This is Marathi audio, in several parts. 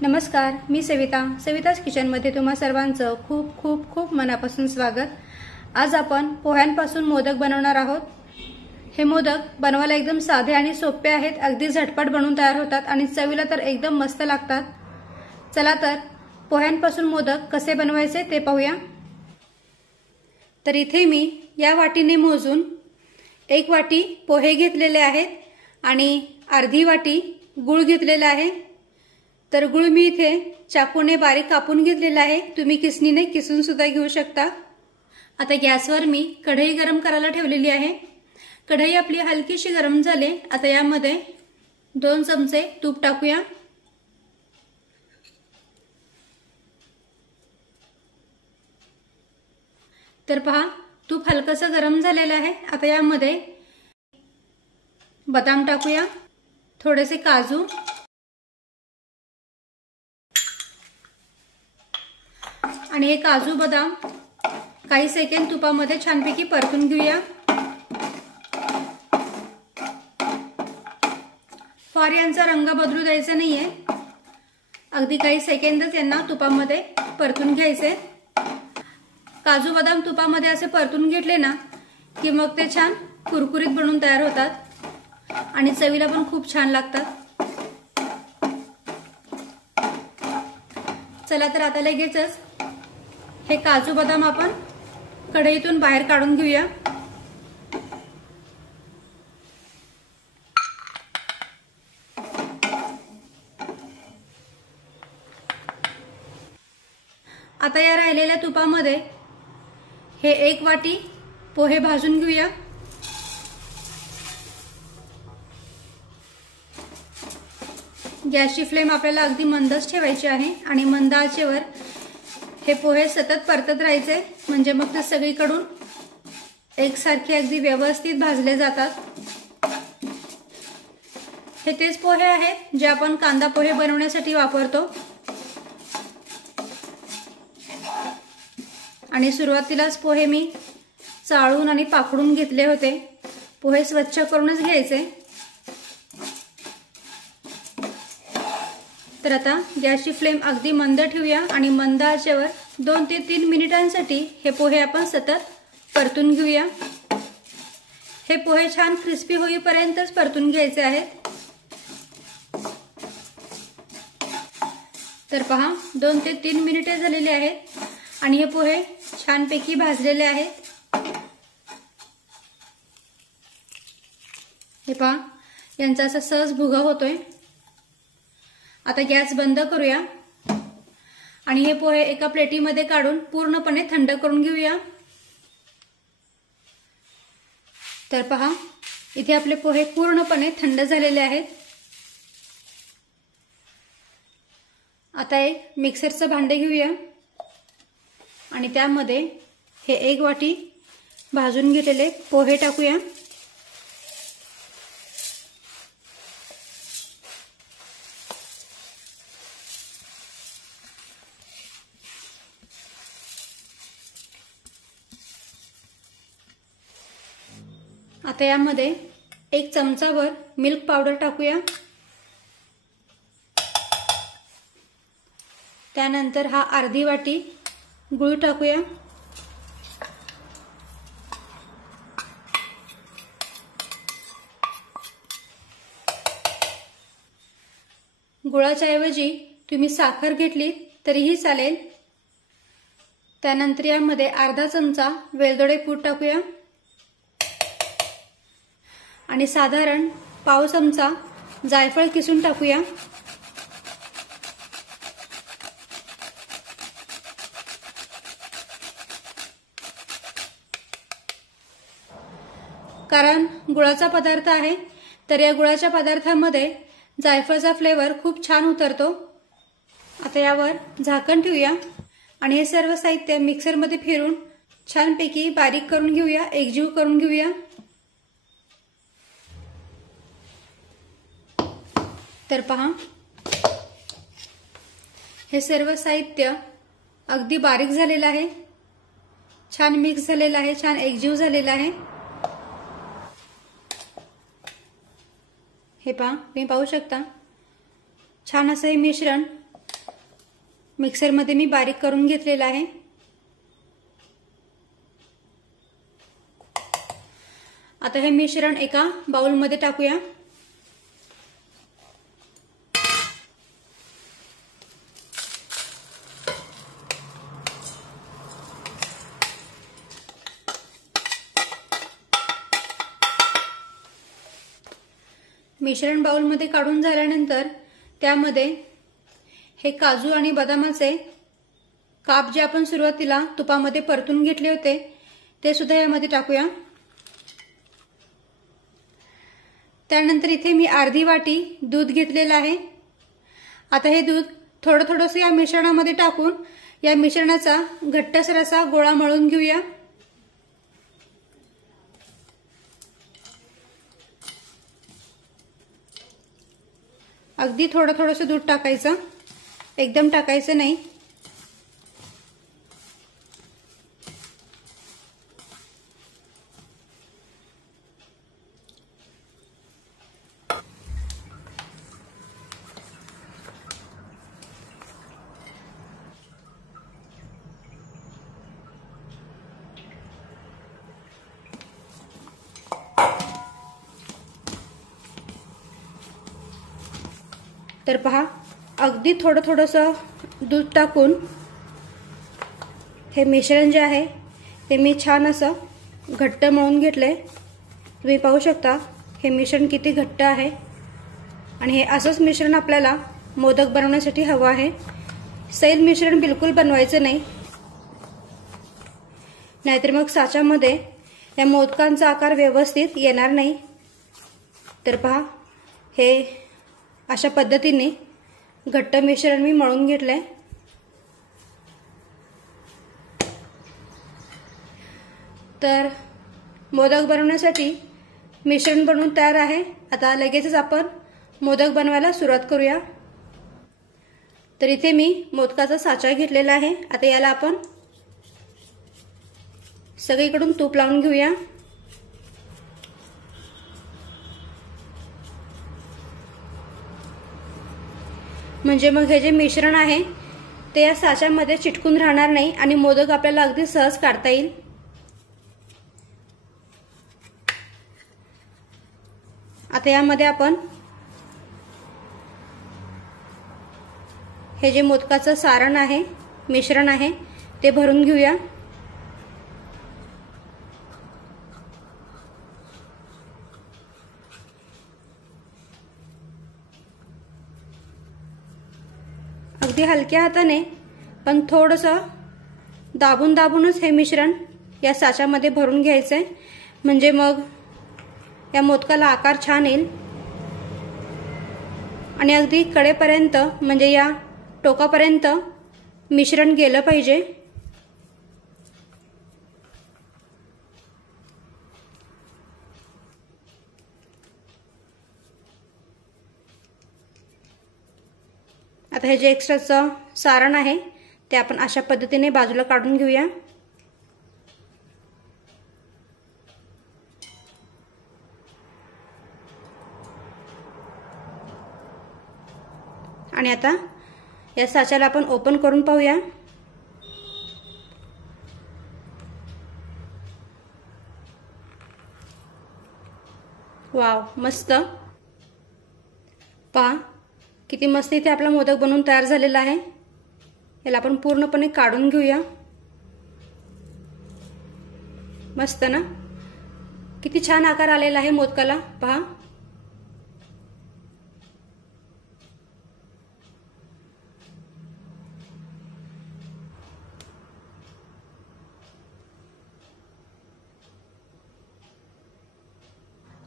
नमस्कार, मी सविताच किचनमध्ये तुम्हा सर्वांचं खूप खूप खूप मनापासून स्वागत। आज आपण पोह्यांपासून मोदक बनवणार आहोत। हे मोदक बनवायला एकदम साधे आणि सोपे आहेत, अगदी झटपट बनवून तयार होतात आणि चवीला तर एकदम मस्त लागतात। चला तर पोह्यांपासून मोदक कसे बनवायचे ते पाहूया। तर इथे मी या वाटीने मोजून 1 वाटी पोहे घेतलेले आहेत आणि अर्धी वाटी गूळ घेतलेला आहे। तर गूळ मी इथे चाकूने बारीक कापून घेतलेला आहे, तुम्ही किसणीने किसून सुद्धा घेऊ शकता। आता गॅसवर मी कढई गरम करायला ठेवलेली आहे। कढई आपली हलकीशी गरम झाली। आता यामध्ये 2 चमचे तूप टाकूया। तर पहा, तूप हलकसं गरम झालेलं आहे। आता यामध्ये बदाम टाकूया, थोडेसे काजू आणि हे काजू बदाम काही सेकंद तुपामध्ये छानपैकी परतून घेऊया। फार यांचा रंग बदलू द्यायचा नाहीये, अगदी काही सेकंदच यांना तुपामध्ये परतून घ्यायचे। काजू बदाम तुपामध्ये असे परतून घेतले ना की मग ते छान कुरकुरीत बनून तयार होतात आणि चवीला पण खूप छान लागतात। चला तर आता लगेचच हे काजू बदाम आपण कढईतून बाहेर काढून घेऊया। आता या राहिलेल्या तुपामध्ये हे 1 वाटी पोहे भाजून घेऊया। गॅसची फ्लेम आपल्याला अगदी मंदच ठेवायची आहे आणि मंद आचेवर हे पोहे सतत परतत राहायचे, म्हणजे मग ते सगळीकडून एकसारखे अगदी व्यवस्थित भाजले जातात। हे तेच पोहे आहेत जे आपण कांदा पोहे बनवण्यासाठी वापरतो आणि सुरुवातीलाच पोहे मी चाळून आणि पाखडून घेतले होते। पोहे स्वच्छ करूनच घ्यायचे। तर आता गॅसची फ्लेम अगदी मंद ठेवूया आणि मंद आचेवर 2 ते 3 मिनिटांसाठी हे पोहे आपण सतत परतून घेऊया। हे पोहे छान क्रिस्पी होईपर्यंतच परतून घ्यायचे आहेत। तर पहा, 2 ते 3 मिनिटे झालेली आहेत आणि हे पोहे छानपैकी भाजलेले आहेत। हे पहा, यांचा असा सहज भुगा होतोय। आता गॅस बंद करूया आणि हे पोहे एका प्लेटीमध्ये काढून पूर्णपणे थंड करून घेऊया। तर पहा, इथे आपले पोहे पूर्णपणे थंड झालेले आहेत। आता एक मिक्सरचं भांडे घेऊया आणि त्यामध्ये हे 1 वाटी भाजून घेतलेले पोहे टाकूया। आता यामध्ये 1 चमचाभर मिल्क पावडर टाकूया। त्यानंतर हा अर्धी वाटी गूळ टाकूया। गुळाच्या ऐवजी तुम्ही साखर घेतली तरीही चालेल। त्यानंतर यामध्ये अर्धा चमचा वेलदोडे पूड टाकूया आणि साधारण पाव चमचा जायफळ किसून टाकूया। कारण गुळाचा पदार्थ आहे, तर या गुळाच्या पदार्थामध्ये जायफळचा फ्लेवर खूप छान उतरतो। आता यावर झाकण ठेवूया आणि हे सर्व साहित्य मिक्सरमध्ये फिरून छानपैकी बारीक करून घेऊया, एकजीव करून घेऊया। तर पहा, हे सर्व साहित्य अगदी बारीक झालेलं आहे, छान मिक्स झालेलं आहे, छान एकजीव झालेलं आहे। हे पहा, तुम्ही पाहू शकता छान असं हे मिश्रण मिक्सरमध्ये मी बारीक करून घेतलेला आहे। आता हे मिश्रण एका बाउलमध्ये टाकूया। मिश्रण बाउलमध्ये काढून झाल्यानंतर त्यामध्ये हे काजू आणि बदामाचे काप जे आपण सुरुवातीला तुपामध्ये परतून घेतले होते ते सुद्धा यामध्ये टाकूया। त्यानंतर इथे मी अर्धी वाटी दूध घेतलेलं आहे। आता हे दूध थोडं थोडंसं या मिश्रणामध्ये टाकून या मिश्रणाचा घट्टसर असा गोळा मळून घेऊया। अगदी थोडं थोडंसं दूध टाकायचं, एकदम टाकायचं नाही। तर पहा, अगदी थोडं थोडंसं दूध टाकून हे मिश्रण जे आहे ते मी छान असं घट्ट मळून घेतले। तुम्ही पाहू शकता हे मिश्रण किती घट्ट आहे आणि हे असंच मिश्रण आपल्याला मोदक बनवण्यासाठी हवं आहे। सैल मिश्रण बिलकुल बनवायचं नाही, नाहीतर मग साच्यामध्ये या मोदकांचा आकार व्यवस्थित येणार नाही। तर पहा, हे अशा पद्धतीने घट्ट मिश्रण मी मळून घेतलंय। तर मोदक बनवण्यासाठी मिश्रण बनवून तयार आहे। आता लगेचच आपण मोदक बनवायला सुरुवात करूया। तर इथे मी मोदकाचा साचा घेतलेला आहे। आता याला आपण सगळीकडून तूप लावून घेऊया। म्हणजे मग हे जे मिश्रण आहे ते या साच्यामध्ये चिटकून राहणार नाही आणि मोदक आपल्याला अगदी सहज काढता येईल। आता यामध्ये आपण हे जे मोदकाचं सारण आहे, मिश्रण आहे ते भरून घेऊया। अगदी हलक्या हाताने पण थोडंसं दाबून दाबूनच हे मिश्रण या साच्यामध्ये भरून घ्यायचंय, म्हणजे मग या मोदकाला आकार छान येईल। आणि अगदी कडेपर्यंत म्हणजे या टोकापर्यंत मिश्रण गेलं पाहिजे। आता हे जे एक्स्ट्राचं सारण आहे ते आपण अशा पद्धतीने बाजूला काढून घेऊया। आणि आता या साच्याला आपण ओपन करून पाहूया। वाव, मस्त। पहा किती मस्त इथे आपला मोदक बनवून तयार झालेला आहे। याला आपण पूर्णपणे काढून घेऊया। मस्त ना, किती छान आकार आलेला आहे मोदकाला, पहा।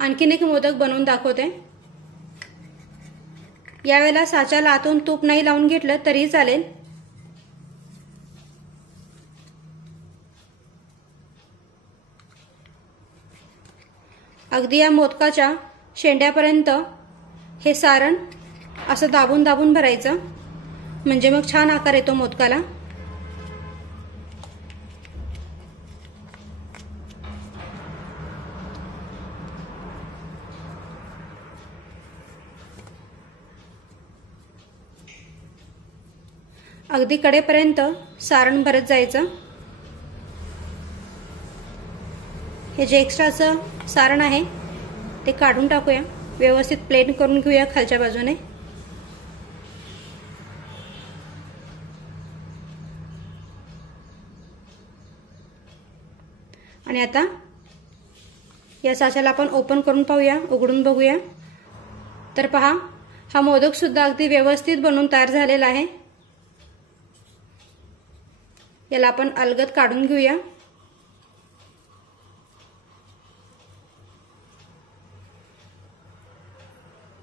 आणखीन एक मोदक बनवून दाखवते। यावेळेला साच्याला आतून तूप नाही लावून घेतलं तरी चालेल। अगदी या मोदकाच्या शेंड्यापर्यंत हे सारण असं दाबून दाबून भरायचं, म्हणजे मग छान आकार येतो मोदकाला। अगदी कडेपर्यंत सारण भरत जायचं। हे जे एक्स्ट्राचं सारण आहे ते काढून टाकूया, व्यवस्थित प्लेन करून घेऊया खालच्या बाजूने। आणि आता या साच्याला आपण ओपन करून पाहूया, उघडून बघूया। तर पहा, हा मोदक सुद्धा अगदी व्यवस्थित बनून तयार झालेला आहे। याला आपण अलगद काढून घेऊया।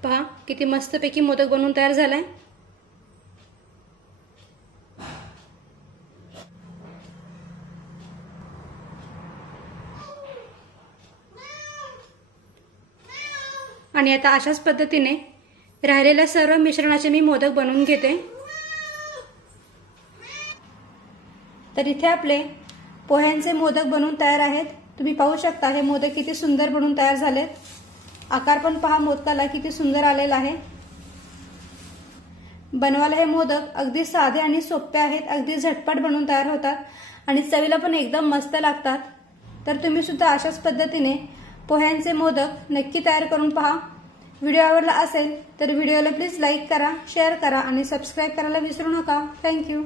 पहा किती मस्तपैकी मोदक बनवून तयार झालाय। आणि आता अशाच पद्धतीने राहिलेल्या सर्व मिश्रणाचे मी मोदक बनवून घेते। तर इथे आपले पोह्यांचे मोदक बनवून तयार आहेत। तुम्ही पाहू शकता हे मोदक किती सुंदर बनवून तयार झालेत। आकार पण पहा मोदकाला किती सुंदर आलेला आहे। बनवायला हे मोदक अगदी साधे आणि सोपे आहेत, अगदी झटपट बनवून तयार होतात आणि चवीला पण एकदम मस्त लागतात। तर तुम्ही सुद्धा अशाच पद्धतीने पोह्यांचे मोदक नक्की तयार करून पहा। व्हिडिओ आवडला असेल तर व्हिडिओला प्लीज लाईक करा, शेअर करा आणि सबस्क्राईब करायला विसरू नका। थँक्यू।